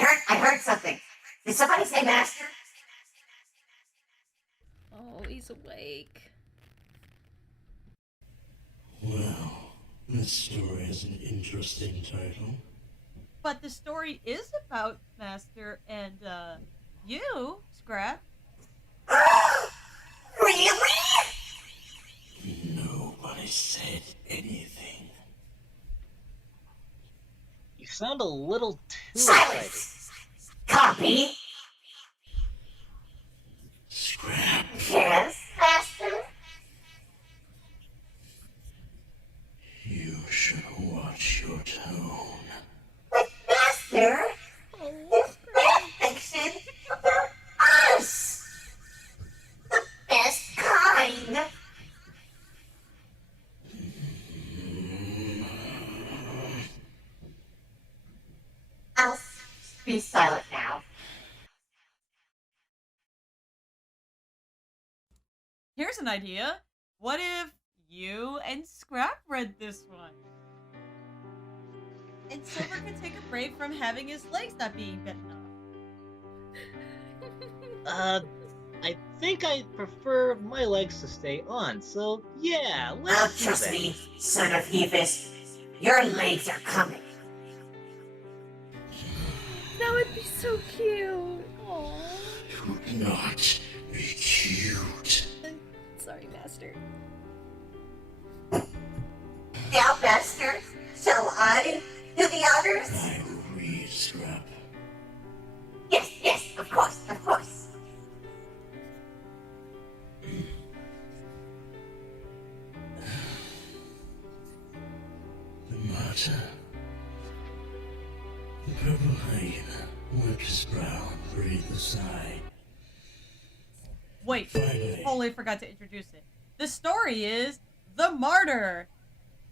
I heard something. Did somebody say master? Oh, he's awake. Well, this story has an interesting title. But the story is about Master and, you, Scrap. Really? Nobody said anything. You sound a little too Silence! Copy. Scrap. Yes, master. You should watch your tone. But master, Oh, fanfiction about us. The best kind. I'll be silent now. Here's an idea. What if you and Scrap read this one? And Silver can take a break from having his legs not being bitten off. I think I prefer my legs to stay on, so yeah, let's do Trust that. me, son of Hevis. Your legs are coming. that would be so cute. Aww. It would not be cute. Sorry, Master. Now, master, shall I do the honors? I will read, Scrap. Yes, of course. The martyr. The purple hyena wiped his brow and breathed a sigh. Wait, Finally. totally forgot to introduce it. The story is The Martyr,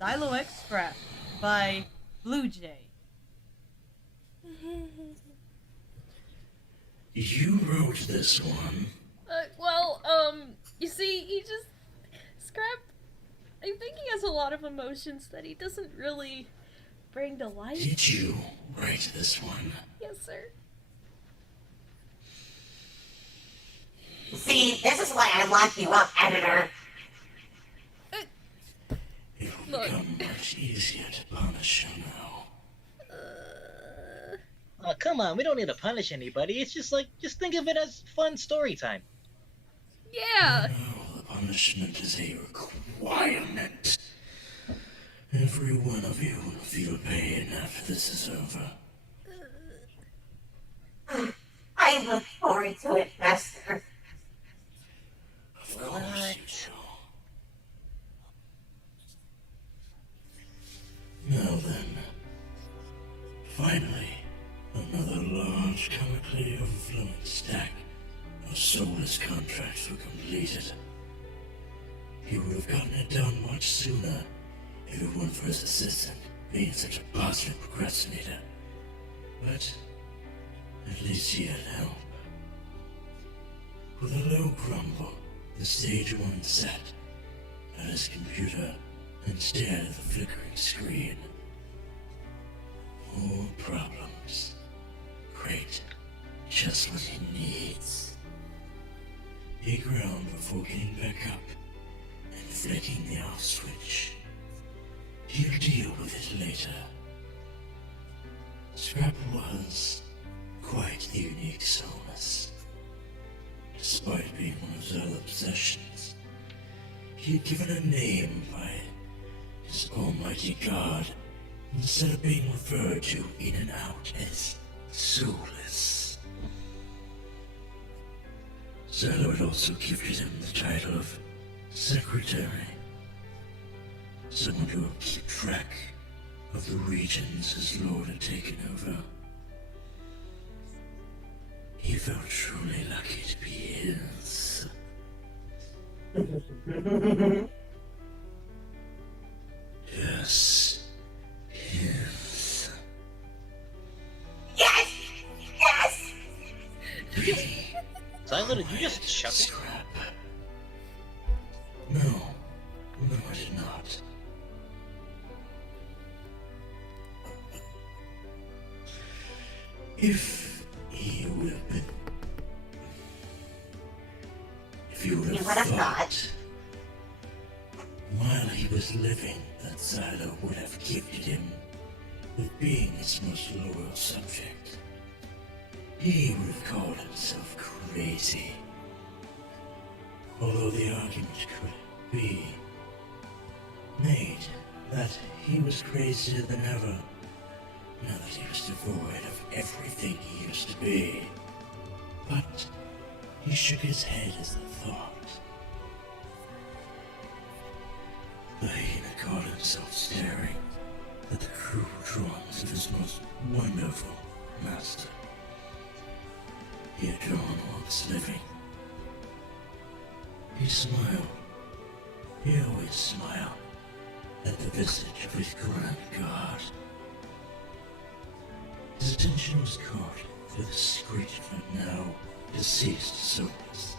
Zielo X Scrap, by BleuJay. You wrote this one. You see, he just... Scrap... I think he has a lot of emotions that he doesn't really bring to life. Did you write this one? Yes, sir. See, this is why I locked you up, editor. It will Look. become much easier to punish you now. Oh, come on, we don't need to punish anybody. It's just think of it as fun story time. Yeah! No, the punishment is a requirement. Every one of you will feel pain after this is over. I look forward to it, master. Of course you shall. Now then, finally, another large, comically overflowing stack of soulless contracts were completed. He would have gotten it done much sooner if it weren't for his assistant being such a bastard procrastinator. But at least he had help. With a low grumble, the stage one sat at his computer and stared at the flickering screen. More problems. Great. Just what he needs. He ground before getting back up and flicking the off switch. He'll deal with it later. Scrap was quite the unique soulless. Despite being one of his other possessions, he had given a name by his almighty god instead of being referred to in and out as soulless. Zielo had also gifted him the title of secretary, someone who would keep track of the regions his lord had taken over. He felt truly lucky to be his. Yes, his. Yes! Zielo, did you just chuckle? Scrap. No, I did not. If he would have been... If you would You have would have thought... While he was living, that Zielo would have gifted him with being his most loyal subject. He would have called himself crazy. Although the argument could be made that he was crazier than ever, now that he was devoid of everything he used to be. But he shook his head as the thought. The hyena caught himself staring at the cruel drawings of his most wonderful master. He had drawn once living. He smiled. He always smiled at the visage of his grand god. His attention was caught through the screech of a now deceased soulless.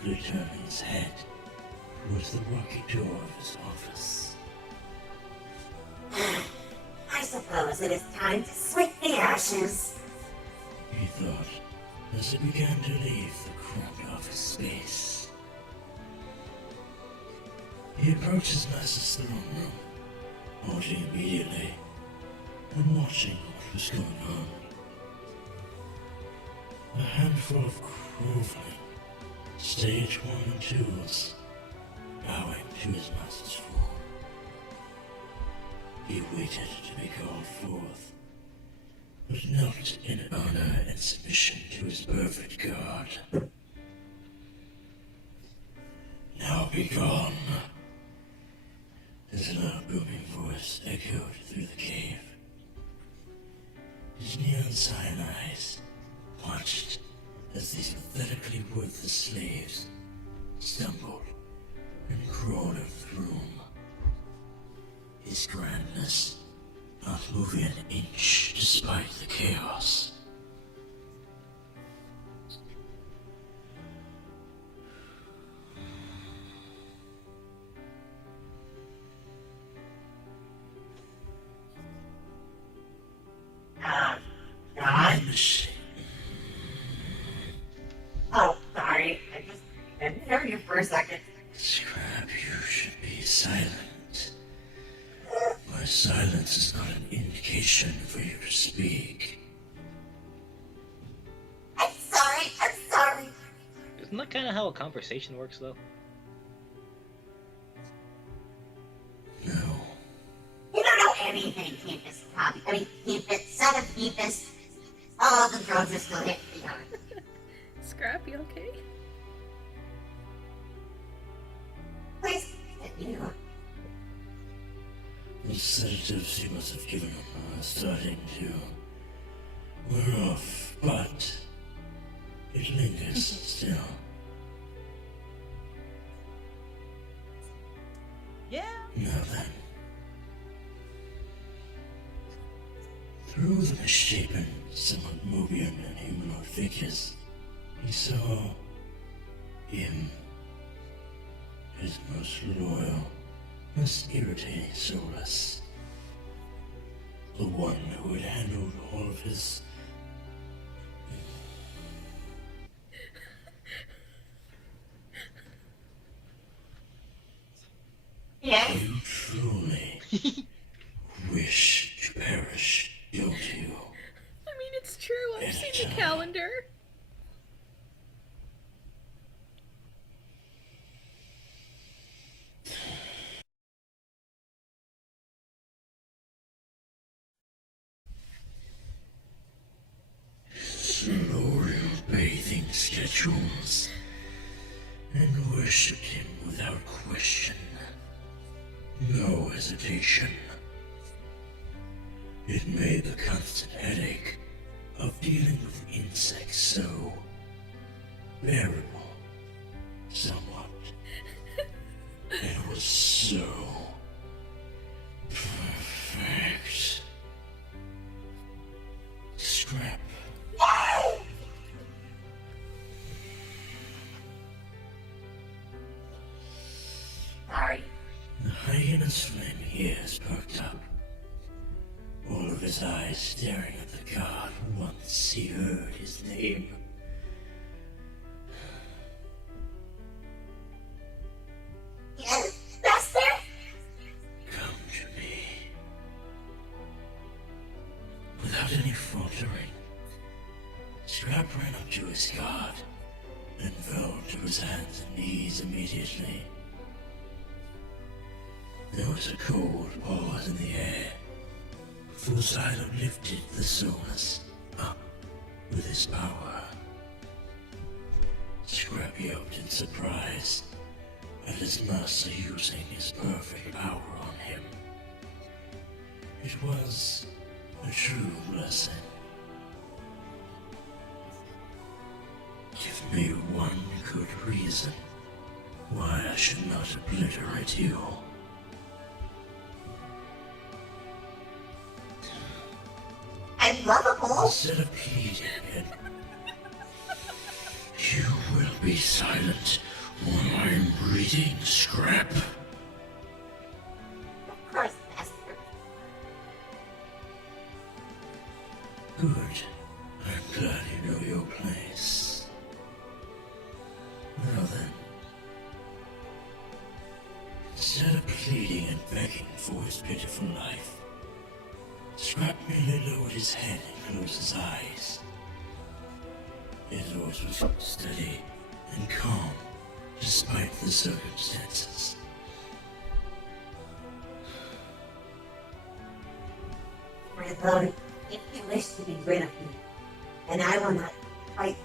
Quickly turning his head towards the rocky door of his office. I suppose it is time to sweep the ashes. He thought, as he began to leave the cramped office space. He approached his master's throne room, halting immediately and watching what was going on. A handful of groveling stage 1 and 2s bowing to his master's form. He waited to be called forth, but knelt in honor and submission to his perfect god. Now be gone. His loud booming voice echoed through the cave. His neon cyan eyes watched as these pathetically worthless slaves stumbled and crawled out of the room. His grandness not moving an inch despite the chaos. God? Melissia, Oh, sorry. I didn't hear you for a second. Scrap, you should be silent. My silence is not an indication for you to speak. I'm sorry. I'm sorry. Isn't that kind of how a conversation works, though? No. You don't know anything, Keepus. Keepus, son of Keepus. Oh, the drones are still hitting me hard. Scrap, you okay? Please continue. The sedatives you must have given him are starting to wear off, but it lingers still. Yeah. Now then. Through the misshapen, somewhat Mobian and humanoid figures, he saw him, his most loyal, most irritating soulless. The one who had handled all of his... Yes? You truly wish to perish, don't you? I mean, it's true. I've seen the Anytime. calendar. Slowly bathing schedules and worshipped him without question. No hesitation. It made the constant headache of dealing with insects so bearable, somewhat. It was so perfect. Scrap. Sorry. The hyena's flame ears perked up. All of his his eyes staring at the god once he heard his name. Yes, Master? Come to me. Without any faltering, Scrap ran up to his god and fell to his hands and knees immediately. There was a cold pause in the air before Zielo lifted the soulless up with his power. Scrap yelped in surprise at his master using his perfect power on him. It was a true blessing. Give me one good reason why I should not obliterate you. I'm lovable. Instead of pleading, you will be silent while I'm reading Scrap. Of course, Master. Good. I'm glad you know your place. Now then, instead of pleading and begging for his pitiful life, Scrap merely lowered his head and closed his eyes. His voice was steady and calm, despite the circumstances. My lord, if you wish to be rid of me, then I will not fight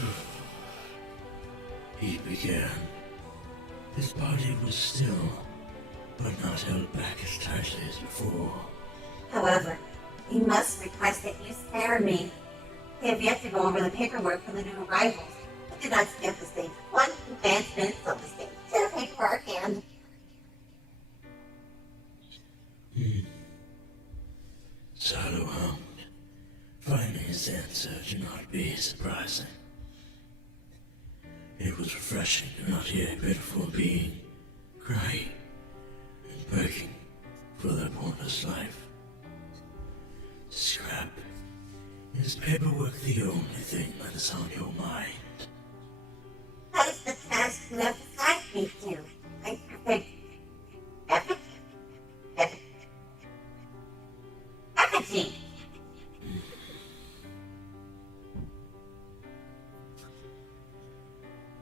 you. He began. His body was still, but not held back as tightly as before. However, we must request that you spare me. I have yet to go over the paperwork for the new arrivals. I did not skip the stage 1 advancement of the stage 2 paperwork and... Zielo hummed, finding his answer to not be surprising. It was refreshing to not hear a pitiful being crying and begging for their pointless life. Scrap, is paperwork the only thing that is on your mind? That is the task you have assigned me to. I perfect... Effigy!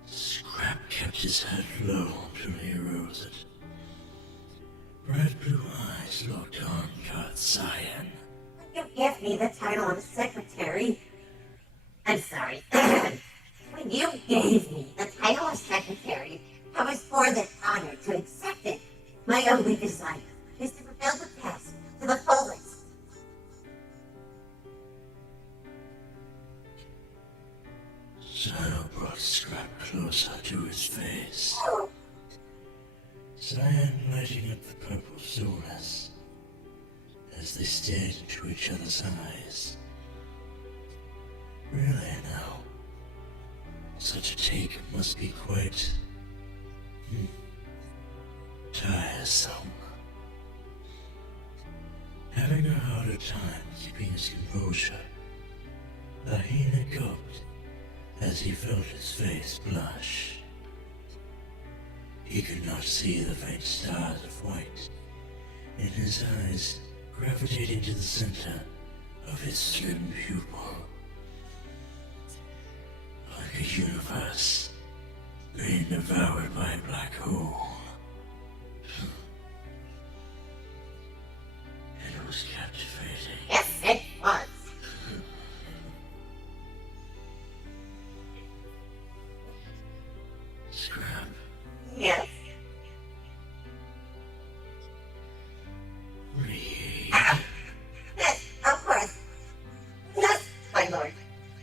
Scrap kept his head low until he arose it. Bright blue eyes locked on God Cyan. You give me the title of secretary. I'm sorry. When you gave me the title of secretary, I was more than honored to accept it. My only desire is to fulfill the task to the fullest. Zielo brought Scrap closer to his face. Cyan lighting up the purple stillness as they stared into each other's eyes. Really now, such a take must be quite... tiresome. Having a harder time keeping his composure, the hyena gulped as he felt his face blush. He could not see the faint stars of white in his eyes gravitating to the center of his slim pupil. Like a universe being devoured by a black hole. It was captivating. Yes, it was. Scrap. Yes. Read. Yes, of course. Yes, my lord.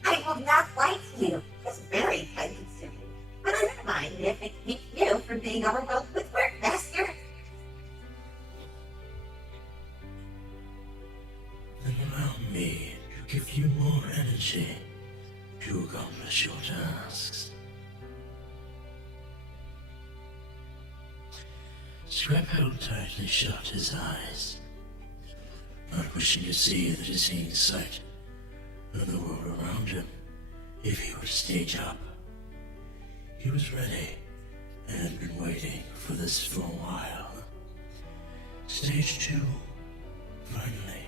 I will not lie to you. It's very time-consuming. But I don't mind if it keeps you from being overwhelmed with work, Master. Then allow me to give you more energy to accomplish your tasks. Scrap held tightly shut his eyes, not wishing to see the dizzying sight of the world around him if he were to stage up. He was ready and had been waiting for this for a while. Stage 2, finally.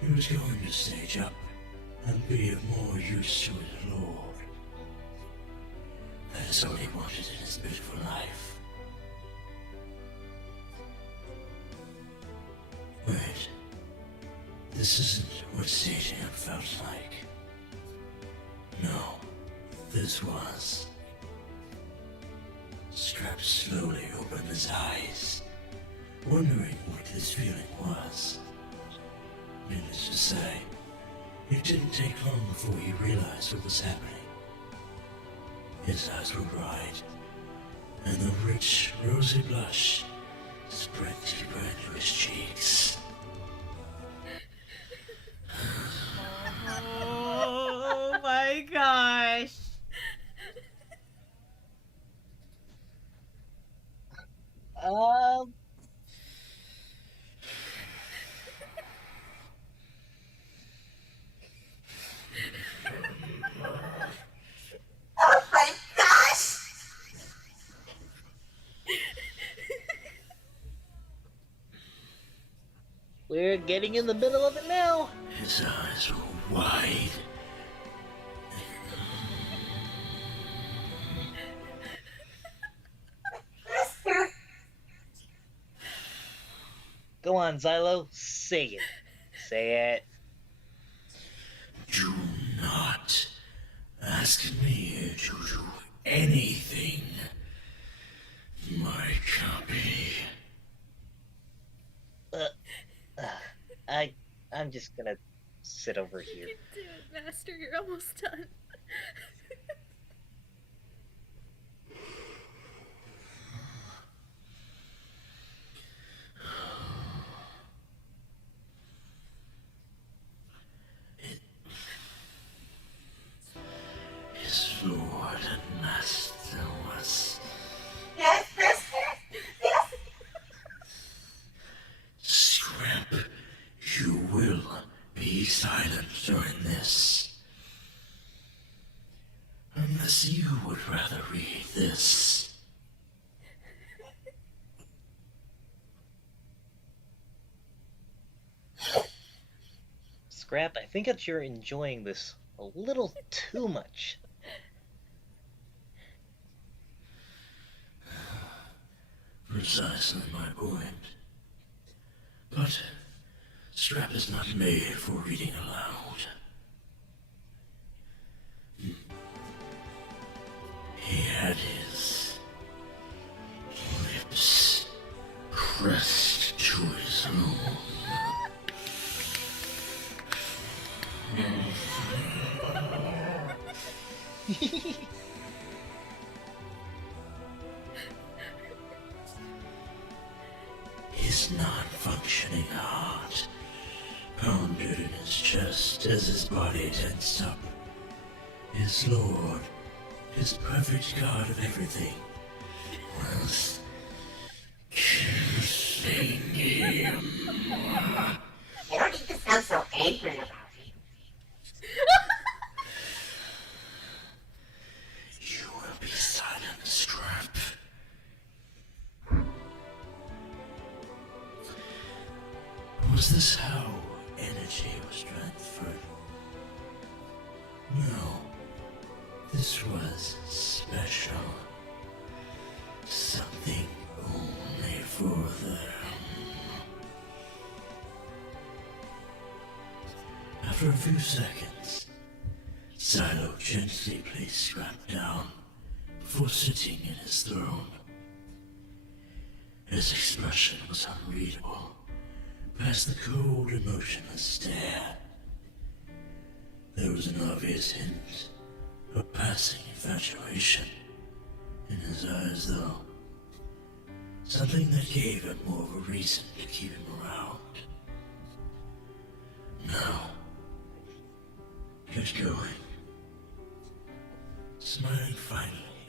He was going to stage up and be of more use to his lord. That is all he wanted in his beautiful life. Wait, this isn't what staging up felt like. No, this was. Scrap slowly opened his eyes, wondering what this feeling was. Needless to say, it didn't take long before he realized what was happening. His eyes were bright, and the rich, rosy blush spread deeper into his cheeks. Oh my gosh. Oh my gosh! We're getting in the middle of it now. His eyes were wide. Mister, Go on, Zielo. Say it. Say it. Do not ask me to do anything. My copy. I'm just gonna sit over here. You can do it, Master. You're almost done. His lord and master was yes, mister, yes. Scrap. You will be silent during this. Unless you would rather read this. Scrap, I think that you're enjoying this a little too much. Precisely my point. But Scrap is not made for reading aloud. He had his lips pressed to his own. His non-functioning heart pounded in his chest as his body tensed up. His lord, his perfect god of everything, was kissing him. You don't need to sound so angry about it. You will be silent, Scrap. Was this how energy was transferred? No. This was special. Something only for them. After a few seconds, Zielo gently placed Scrap down before sitting in his throne. His expression was unreadable past the cold, emotionless stare. There was an obvious hint of passing infatuation in his eyes, though. Something that gave him more of a reason to keep him around. Now, get going. Smiling finally,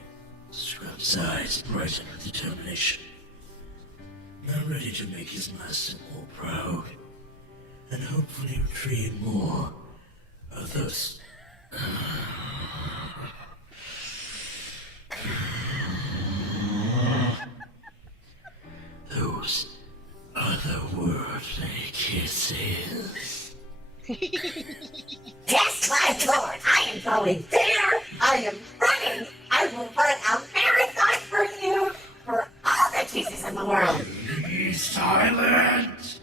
Scrap's eyes brightened with determination I'm ready to make his master more proud, and hopefully retrieve more of those... those otherworldly kisses. Yes, my lord, I am going there. I am running. I will run a marathon for you, for all the kisses in the world. Be silent!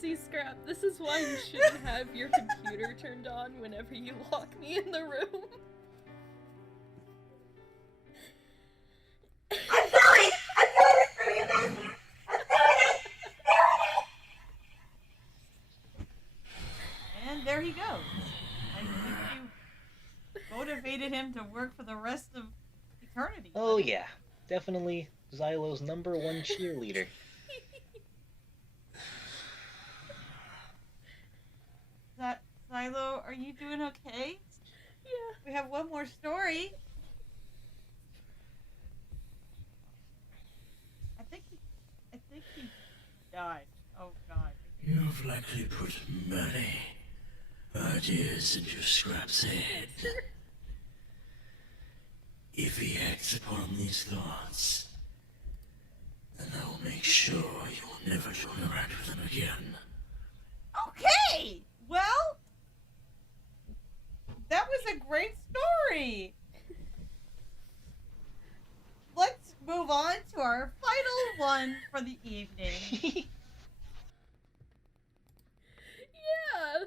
See, Scrap, this is why you shouldn't have your computer turned on whenever you lock me in the room. I'm going for you, master. I'm doing it. And there he goes. I think you motivated him to work for the rest of eternity. Oh yeah, definitely Xylo's #1 cheerleader. That Zielo, are you doing okay? Yeah. We have one more story. I think he died. Oh god. You've likely put many ideas into Scrap's head. If he acts upon these thoughts, then I will make sure you will never interact with him again. Okay! Well, that was a great story. Let's move on to our final one for the evening. Yeah.